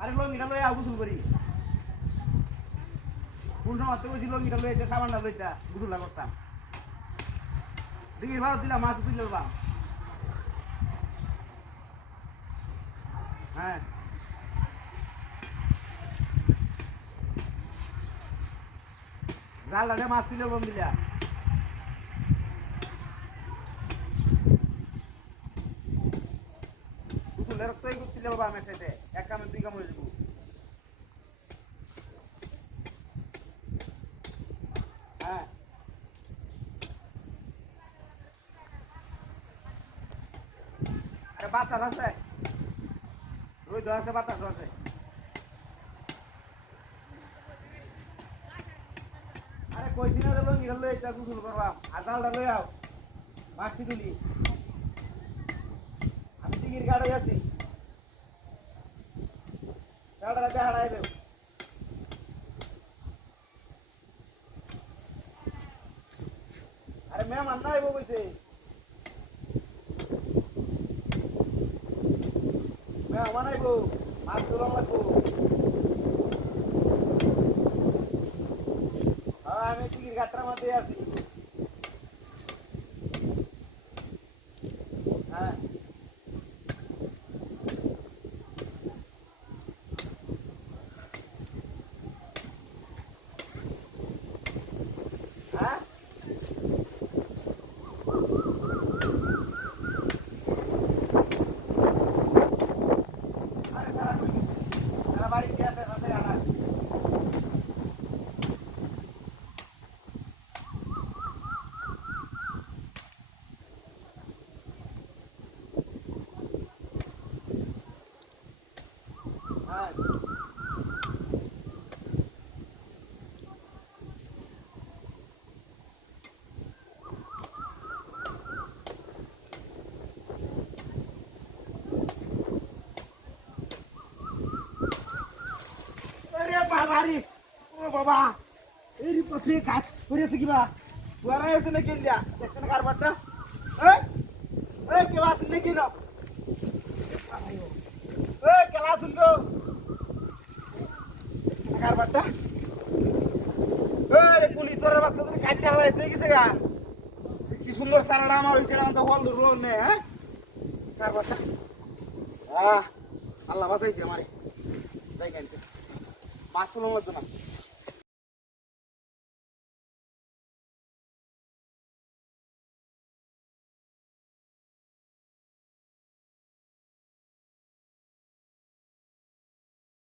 আরে লঙ্গিটা লয়ে আও গোসল করি পূর্ণ মাত্র কইছি লঙ্গিটা লইতে সাবানটা লইতা গোসল করতাম দেখি ভালো দিলাম মাছ তুলে বা হ্যাঁ জাল লাগে মাছ তুলে বম দিলা গোসল রক্তই করছিল বাবা আমি সাথে এক কামে দুই কাম হয়ে যাব হ্যাঁ আরে বাতাস আছে রোদ আছে বাতাস আছে আরে কইছি না লঙ্গি লই এটা গোসল করবা আর জালটা লই আও মাছটি তুলি আমি টিকির গাড়ি আছি জালটা রাখে হারাই দেব আরে মেহমান না আইব কইছে মেহমান আইব মাছ তুলা লাগবো আমি টিকির গাড়টার মধ্যে আছি হ্যাঁ হ্যাঁ আরে সারা কই সারা বাড়ি কি আছে সাথে আনা হ্যাঁ আরে বাবারি ও বাবা এই পথে কাজ করেছে কিবা তোরাই হচ্ছে না কিনলা দেখছেন কারবারটা এই এই কেউ আসেন নাকি না এই কেলা শুনতো কারবারটা এই কোনি তোর বাচ্চা তো কাটতে হলাইছে গেছে গা কি সুন্দর সারাটা আমার হইছে না তো হল ধরলো নে হ্যাঁ কারবারটা আল্লাহ বাঁচাইছে আমারে তাই কেন মাছ তো লাগতো না